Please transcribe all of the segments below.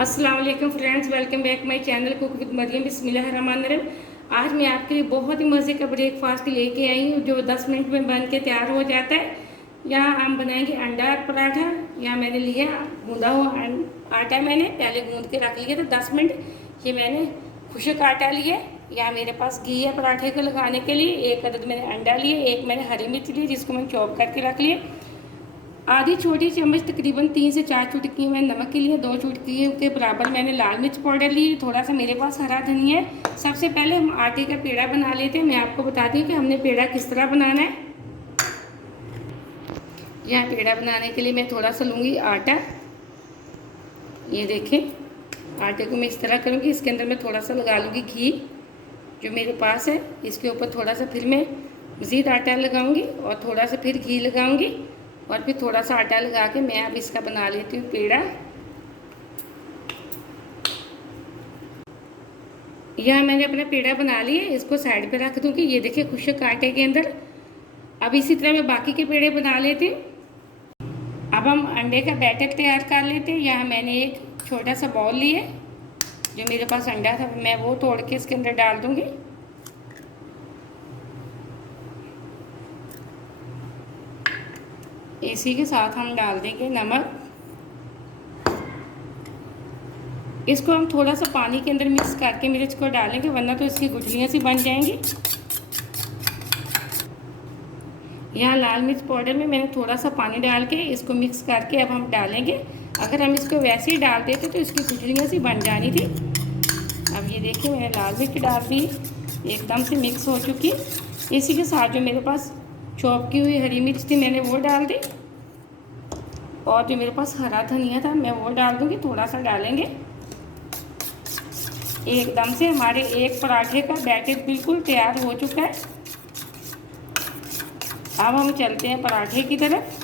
अस्सलाम वालेकुम friends, welcome back my channel cook with Maryam. बिस्मिल्लाहिर्रहमानिर्रहीम। आज मैं आपके लिए बहुत ही मज़े का ब्रेकफास्ट लेके आई हूँ जो 10 मिनट में बन के तैयार हो जाता है। यहाँ हम बनाएंगे अंडा पराठा। यहाँ मैंने लिया गूंदा हुआ आटा, मैंने पहले गूंद के रख लिया था 10 मिनट। ये मैंने खुशक आटा लिया। यहाँ मेरे पास घी है पराठे को लगाने के लिए। एक अदद मैंने अंडा लिए, एक मैंने हरी मिर्च ली जिसको मैंने चॉप करके रख लिया। आधी छोटी चम्मच तकरीबन 3 से 4 चुटकी मैंने नमक की लिए। 2 चुटकी के बराबर मैंने लाल मिर्च पाउडर ली। थोड़ा सा मेरे पास हरा धनिया है। सबसे पहले हम आटे का पेड़ा बना लेते हैं। मैं आपको बताती हूँ कि हमने पेड़ा किस तरह बनाना है। यहाँ पेड़ा बनाने के लिए मैं थोड़ा सा लूँगी आटा। ये देखें, आटे को मैं इस तरह करूँगी। इसके अंदर मैं थोड़ा सा लगा लूँगी घी जो मेरे पास है। इसके ऊपर थोड़ा सा फिर मैं मज़ीद आटा लगाऊँगी और थोड़ा सा फिर घी लगाऊँगी और फिर थोड़ा सा आटा लगा के मैं अब इसका बना लेती हूँ पेड़ा। यहाँ मैंने अपना पेड़ा बना लिया, इसको साइड पे रख दूँगी। ये देखिए खुशक आटे के अंदर। अब इसी तरह मैं बाकी के पेड़े बना लेती हूँ। अब हम अंडे का बैटर तैयार कर लेते हैं। यहाँ मैंने एक छोटा सा बाउल लिया, जो मेरे पास अंडा था मैं वो तोड़ के इसके अंदर डाल दूँगी। इसी के साथ हम डाल देंगे नमक। इसको हम थोड़ा सा पानी के अंदर मिक्स करके मिर्च को डालेंगे, वरना तो इसकी गुठलियाँ सी बन जाएंगी। यहाँ लाल मिर्च पाउडर में मैंने थोड़ा सा पानी डाल के इसको मिक्स करके अब हम डालेंगे। अगर हम इसको वैसे ही डाल देते तो इसकी गुठलियाँ सी बन जानी थी। अब ये देखिए मैंने लाल मिर्च डाल दी, एकदम से मिक्स हो चुकी। इसी के साथ जो मेरे पास चॉप की हुई हरी मिर्च थी मैंने वो डाल दी, और जो मेरे पास हरा धनिया था मैं वो डाल दूँगी। थोड़ा सा डालेंगे। एकदम से हमारे एक पराठे का बैटर बिल्कुल तैयार हो चुका है। अब हम चलते हैं पराठे की तरफ।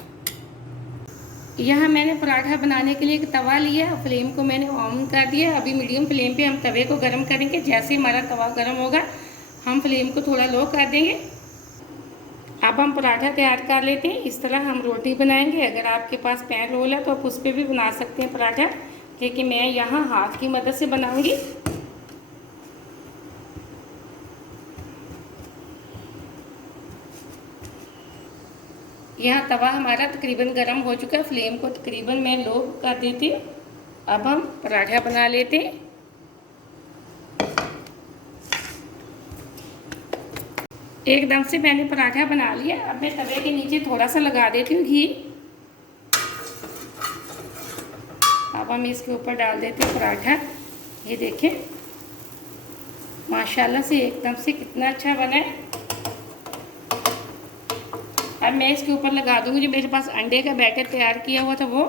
यहाँ मैंने पराठा बनाने के लिए एक तवा लिया। फ्लेम को मैंने ऑन कर दिया। अभी मीडियम फ्लेम पे हम तवे को गर्म करेंगे। जैसे ही हमारा तवा गर्म होगा हम फ्लेम को थोड़ा लो कर देंगे। अब हम पराठा तैयार कर लेते हैं। इस तरह हम रोटी बनाएंगे। अगर आपके पास पैन रोल है तो आप उस पर भी बना सकते हैं पराठा, लेकिन मैं यहाँ हाथ की मदद से बनाऊंगी। यहाँ तवा हमारा तकरीबन गर्म हो चुका है। फ्लेम को तकरीबन मैं लो कर देती हूँ। अब हम पराठा बना लेते हैं। एकदम से मैंने पराठा बना लिया। अब मैं तवे के नीचे थोड़ा सा लगा देती हूँ घी। अब हम इसके ऊपर डाल देते हैं पराठा। ये देखें माशाल्लाह से एकदम से कितना अच्छा बना है। अब मैं इसके ऊपर लगा दूँगी जो मेरे पास अंडे का बैटर तैयार किया हुआ था वो।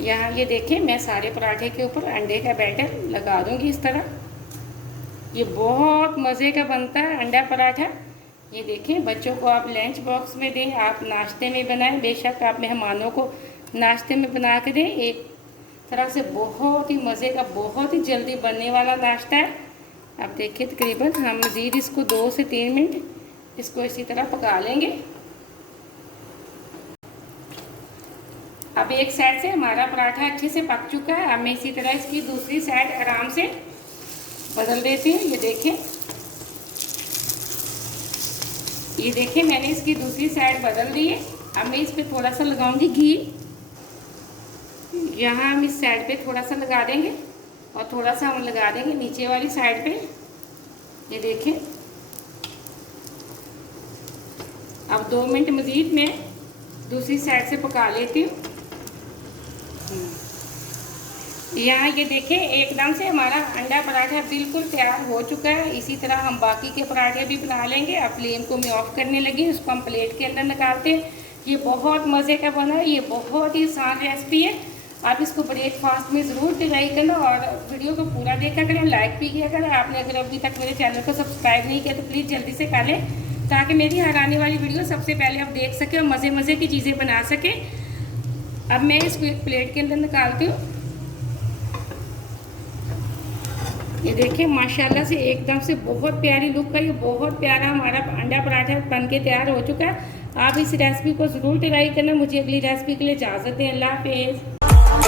यहाँ ये देखें मैं सारे पराठे के ऊपर अंडे का बैटर लगा दूँगी इस तरह। ये बहुत मज़े का बनता है अंडा पराठा। ये देखें, बच्चों को आप लंच बॉक्स में दें, आप नाश्ते में बनाएं, बेशक आप मेहमानों को नाश्ते में बना के दें। एक तरह से बहुत ही मज़े का, बहुत ही जल्दी बनने वाला नाश्ता है। अब देखिए तकरीबन हम मज़ीद इसको 2 से 3 मिनट इसको इसी तरह पका लेंगे। अब एक साइड से हमारा पराठा अच्छे से पक चुका है। अब मैं इसी तरह इसकी दूसरी साइड आराम से बदल देती हूँ। ये देखें मैंने इसकी दूसरी साइड बदल दी है। अब मैं इस पर थोड़ा सा लगाऊंगी घी। यहाँ हम इस साइड पे थोड़ा सा लगा देंगे और थोड़ा सा हम लगा देंगे नीचे वाली साइड पे। ये देखें अब 2 मिनट मज़ीद मैं दूसरी साइड से पका लेती हूँ। यहाँ ये देखें एकदम से हमारा अंडा पराठा बिल्कुल तैयार हो चुका है। इसी तरह हम बाकी के पराठे भी बना लेंगे। अब फ्लेम को मैं ऑफ करने लगी, उसको हम प्लेट के अंदर निकालते हैं। ये बहुत मज़े का बना है। ये बहुत ही आसान रेसिपी है। आप इसको ब्रेकफास्ट में ज़रूर ट्राई करना और वीडियो को पूरा देखा करें, लाइक भी किया करें। आपने अगर अभी तक मेरे चैनल को सब्सक्राइब नहीं किया तो प्लीज़ जल्दी से कर लें, ताकि मेरी हर आने वाली वीडियो सबसे पहले आप देख सकें और मज़े मज़े की चीज़ें बना सकें। अब मैं इसको एक प्लेट के अंदर निकालती हूँ। ये देखिए माशाल्लाह से एकदम से बहुत प्यारी लुक है। ये बहुत प्यारा हमारा अंडा पराठा बन के तैयार हो चुका है। आप इस रेसिपी को ज़रूर ट्राई करना। मुझे अगली रेसिपी के लिए इजाज़त दें। अल्लाह हाफ़िज़।